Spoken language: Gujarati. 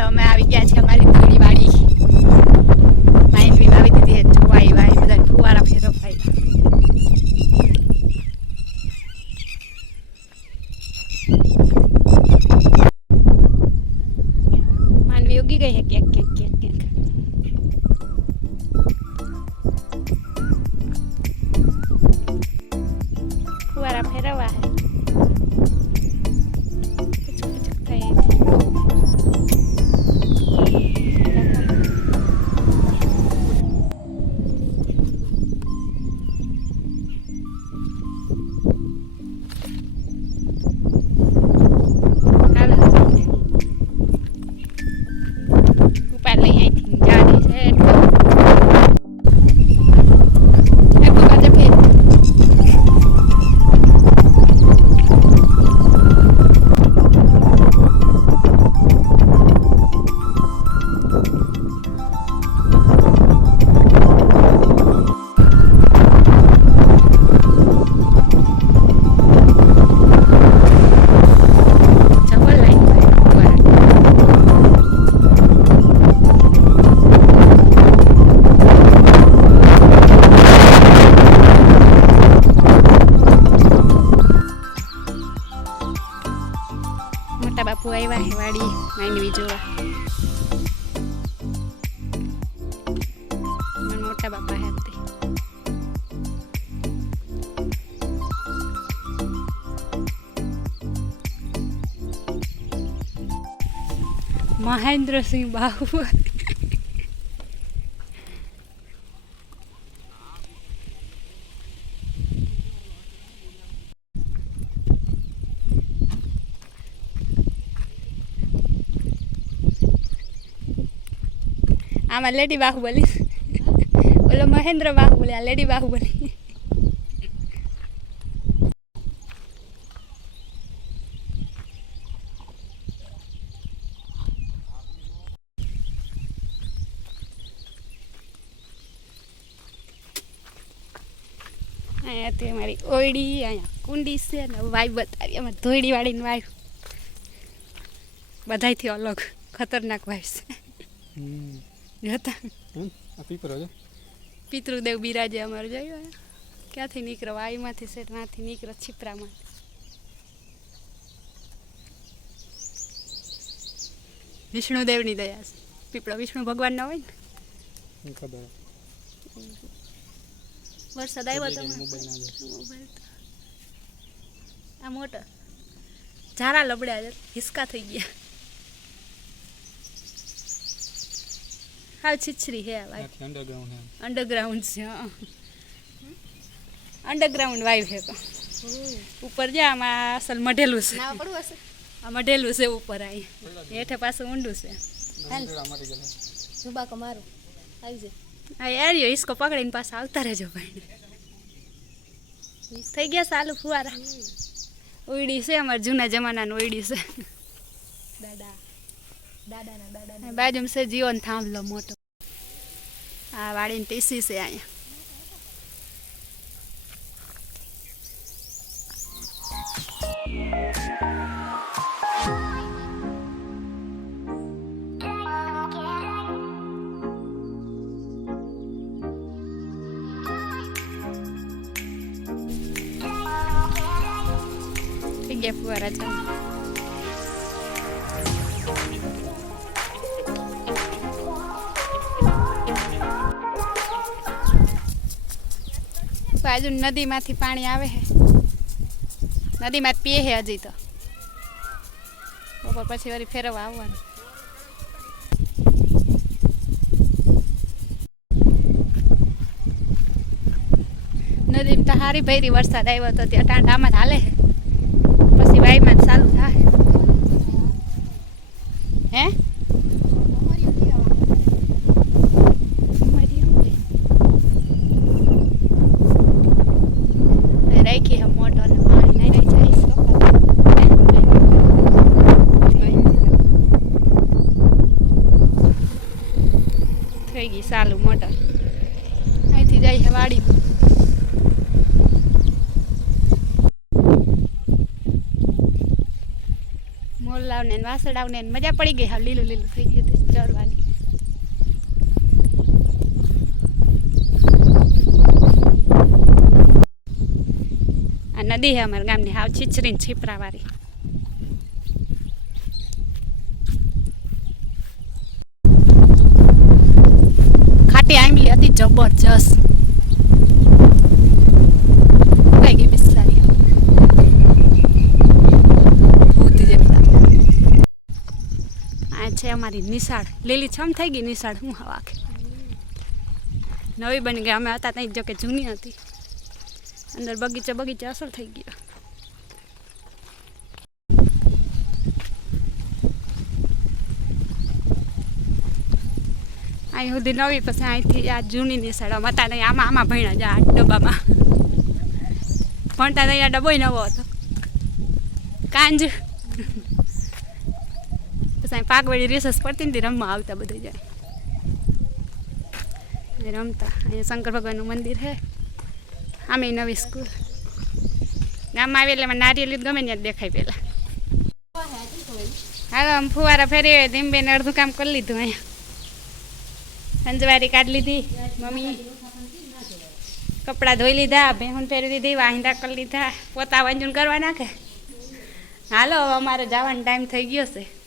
હાલો અમે આવી ગયા છીએ અમારી ધૂળી વાડી લાઈન બી વાવી દીધી છે જોવાઈ વાઈ બધા ફુવારા ભાઈ માનવી ઉગી ગઈ છે ક્યાંક ક્યાંક ક્યાંક ક્યાંક. ફુવારા ફેરવવા હે મોટા બાપુ આવ્યા હે વાડી માંડવી જોવા મારા મોટા બાપા હે તે મહેન્દ્રસિંહ બાહુબલી આમાં લેડી બાહુબલી. ઓલો મહેન્દ્ર બાહુબલી, આ લેડી બાહુબલી. અહીંયાથી તે મારી ઓયડી, અહીંયા કુંડી છે ને વાઈ બતાવી. અમે ધોયડી વાળીને વાય બધાથી અલગ. ખતરનાક વાય છે. જતા આ પીપરો છે પિતૃદેવ બિરાજે અમારે જોયું? ક્યાંથી નીકળો? વાયુમાંથી છે નાથી નીકળો છીપરામાં. વિષ્ણુદેવની દયા છે. પીપળો વિષ્ણુ ભગવાનનો હોય ને. ખબર વરસાદ આવ્યો તો મોબાઈલ ના જાય. મોબાઈલ તો. આ મોટો. ઝારા લબડ્યા હિસકા થઈ ગયા. હાવ છીછરી હે like અંડરગ્રાઉન્ડ એમ અંડરગ્રાઉન્ડ છે અંડરગ્રાઉન્ડ વાઈવ છે તો. ઉપર જા આમાં અસલ મઢેલું છે આ મઢેલું છે ઉપર આઈ હેઠે પાછું ઊંડું છે જુબાકો મારું આવી જાય આ યાર ઈસકો પકડીને પાછા આવતા રહેજો ભાઈ થઈ ગયા સાલું ફુવારા ઓયડી છે અમારે જૂના જમાનાનું ઓયડી છે દાદા બાજુમાં છે જીવન થાંભલો મોટો. આ વાડીને ટીસી છે અહીંયા. થઈ ગયા ફુવારા ચાલુ બાજુ નદીમાંથી પાણી આવે છે નદીમાં પીએ છે હજી તો. બપોર પછી વળી ફેરવવા આવવાનું. નદીમાં તો હારી ભૈરી વરસાદ આવ્યો તો ત્યાં ટાંડામાં હાલે છે પછી વાયમાં જ ચાલુ થાય. હે રાખી હે મોટો ને પાણી નહીં રહી જઈશ ગઈ સાલું મોટર. અહીંથી જાય છે વાડી. મોરલા વાસડાવને મજા પડી ગઈ હા લીલું લીલું થઈ ગયું હતું ચરવાની આ નદી છે અમારા ગામની, હાવ છીછરીને છીપરાવાળી. આંબલી હતી જબરજસ્ત કઈ ગઈ બિસ્લારી ભૂત જેવું આ છે અમારી નિશાળ. લીલી છમ થઈ ગઈ નિશાળ, હું હવા નવી બની ગઈ. અમે હતા ત્યાં જો કે જૂની હતી. અંદર બગીચો બગીચો અસર થઈ ગયો. અહીં સુધી નવી પછી અહીંથી આ જૂની નિશાળમાં હતા નહીં આમાં આમાં ભણ્યા જા આ ડબ્બામાં. ભણતા અહીંયા ડબ્બો નવો હતો. કાંજ. પછી અહીં વળી રિસર્સ પડતી ને રમવા આવતા બધું જાય. રમતા. અહીંયા શંકર ભગવાનનું મંદિર છે આમે નવી સ્કૂલ ગામમાં આવી એટલે નારિયેલ ગમે ત્યાં દેખાય પહેલાં. હાલો ફુવારા ફેરી હોય ધીમ અડધું કામ કરી લીધું અહીંયા. સંજવારી કાઢી લીધી. મમ્મી કપડાં ધોઈ લીધા, ભેહુન ફેરવી દીધી વાહિંદા કરી લીધા. પોતા વંજન કરવા નાખે. હાલો અમારે જવાનો ટાઈમ થઈ ગયો છે.